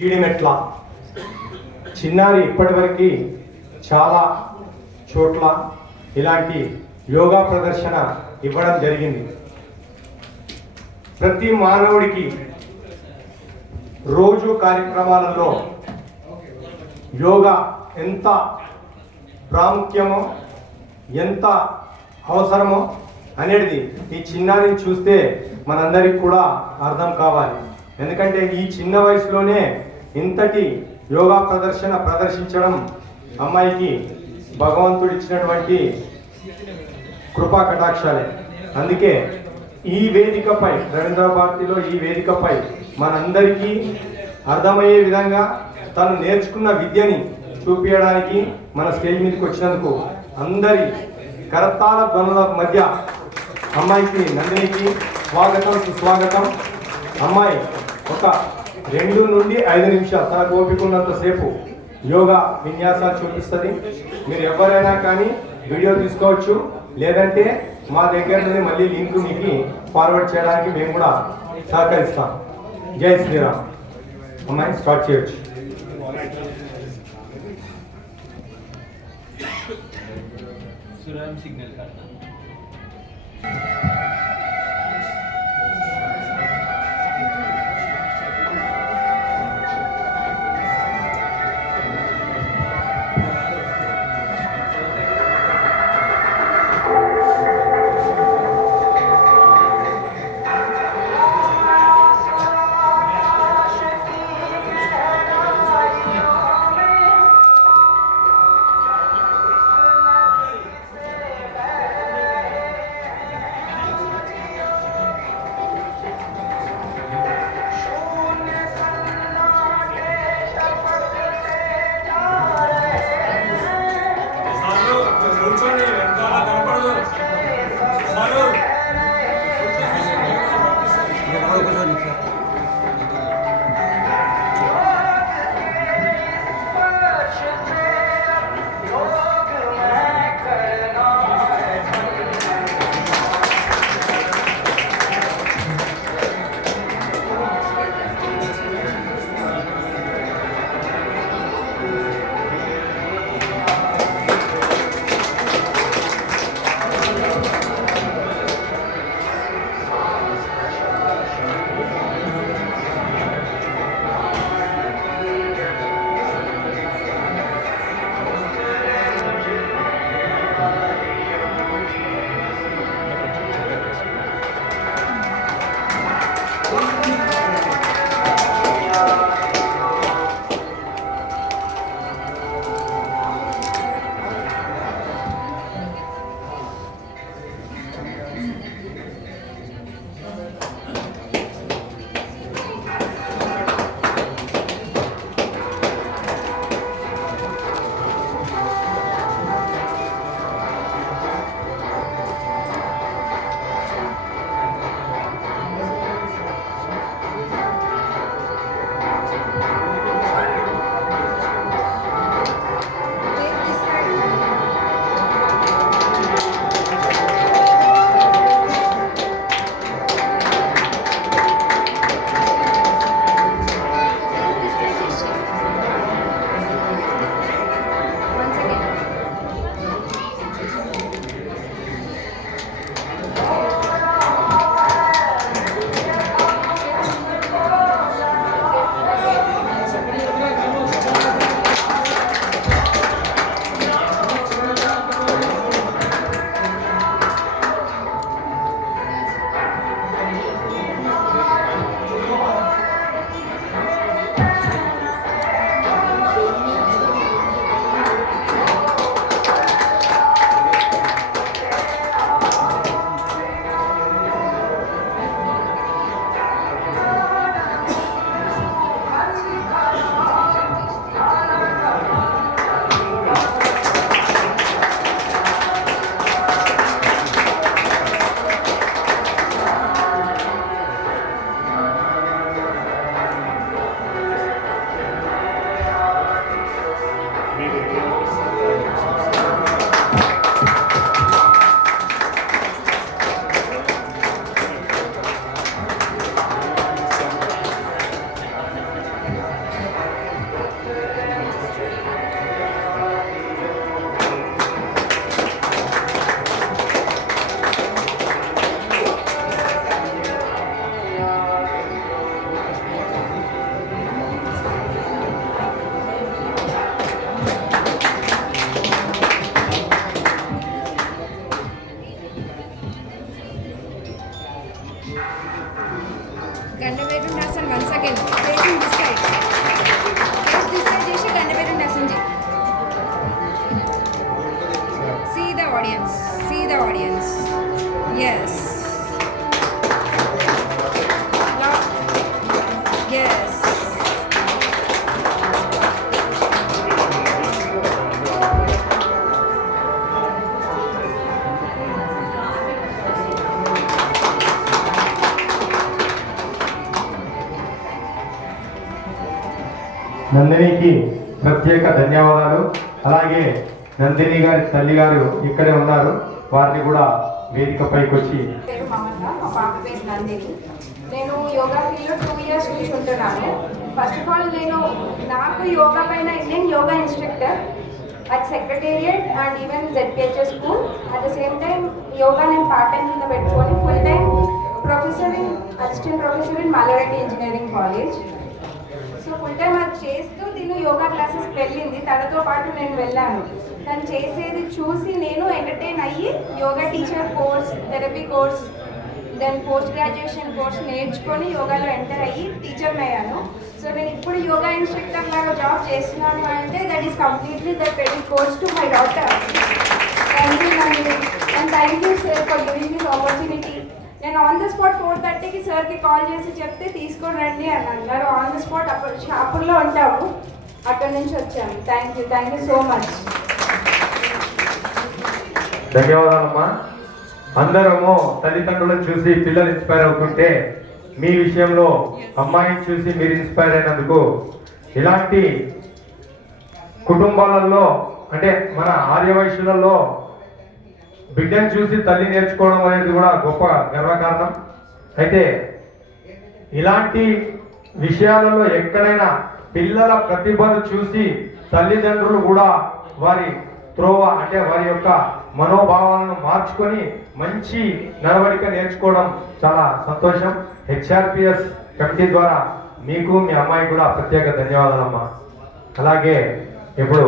జీడిమెట్ల చిన్నారి ఇప్పటివరకు చాలా చోట్ల ఇలాంటి యోగా ప్రదర్శన ఇవ్వడం జరిగింది. ప్రతి మానవుడికి రోజు కార్యక్రమాలలో యోగా ఎంత ప్రాముఖ్యమో ఎంత అవసరమో అనేది ఈ చిన్నారిని చూస్తే మనందరికి కూడా అర్థం కావాలి. ఎందుకంటే ఈ చిన్న వయసులోనే ఇంతటి యోగా ప్రదర్శించడం అమ్మాయికి భగవంతుడు ఇచ్చినటువంటి కృపా కటాక్షాలే. అందుకే ఈ వేదికపై రవీంద్ర భారతిలో ఈ వేదికపై మనందరికీ అర్థమయ్యే విధంగా తను నేర్చుకున్న విద్యని చూపించడానికి మన స్టేజ్ మీదకి వచ్చినందుకు అందరి కరతాళ ధ్వనుల మధ్య అమ్మాయికి నందినికి స్వాగతం సుస్వాగతం. అమ్మాయి ఒక 2 నుండి 5 నిమిషాలు తనకు ఓపికన్నంతసేపు యోగా విన్యాసాలు చూపిస్తుంది. మీరు ఎవరైనా కానీ వీడియో తీసుకోవచ్చు, లేదంటే మా దగ్గర నుండి మళ్ళీ లింక్ మీకు ఫార్వర్డ్ చేయడానికి మేము కూడా సహకరిస్తాం. జై శ్రీరామ్. అమ్మాయి స్టార్ట్ చేయొచ్చు. సిగ్నల్ నందినికి ప్రత్యేక ధన్యవాదాలు. అలాగే నందిని గారి తల్లి గారు ఇక్కడే ఉన్నారు, వారిని కూడా వేదికపైకి వచ్చి. పేరు మమత, మా పాప పేరు నందిని. నేను యోగా ఫీల్డ్లో 2 years నుంచి ఉంటున్నాను. ఫస్ట్ ఆఫ్ ఆల్ నాకు యోగా పైన నేను yoga instructor at secretariat and even ZPHS school. At the same time yoga నేను పార్ట్ టైం కింద పెట్టుకొని full time assistant professor in Malla Reddy engineering college. So full time అది చేస్తూ యోగా క్లాసెస్కి వెళ్ళింది, తనతో పాటు నేను వెళ్ళాను. తను చేసేది చూసి నేను ఎంటర్టైన్ అయ్యి yoga teacher course, therapy course, then post graduation course నేర్చుకొని యోగాలో ఎంటర్ అయ్యి టీచర్ని అయ్యాను. సో నేను ఇప్పుడు యోగా ఇన్స్ట్రక్టర్ లాగా జాబ్ చేస్తున్నాను అంటే that is completely the credit course to my daughter. Thank you Nandini and thank you sir for giving this opportunity. నేను ఆన్ ద స్పాట్ 4:30కి సార్కి కాల్ చేసి చెప్తే తీసుకొని రండి అని అన్నారు. ఆన్ ద స్పాట్ అప్పుడు షాపుల్లో ఉంటాము, అక్కడి నుంచి వచ్చాము. Thank you so much. ధన్యవాదాలమ్మా. అందరము తల్లిదండ్రులను చూసి పిల్లలు ఇన్స్పైర్ అవుతుంటే మీ విషయంలో అమ్మాయిని చూసి మీరు ఇన్స్పైర్ అయినందుకు, ఇలాంటి కుటుంబాలలో అంటే మన ఆర్యవైశ్యులలో బిడ్డను చూసి తల్లి నేర్చుకోవడం అనేది కూడా గొప్ప గర్వకారణం. అయితే ఇలాంటి విషయాలలో ఎక్కడైనా పిల్లల ప్రతిభను చూసి తల్లిదండ్రులు కూడా వారి త్రోవ అంటే వారి యొక్క మనోభావాలను మార్చుకొని మంచి నడవడిక నేర్చుకోవడం చాలా సంతోషం. HRPS కమిటీ ద్వారా మీకు మీ అమ్మాయి కూడా ప్రత్యేక ధన్యవాదాలమ్మా. అలాగే ఇప్పుడు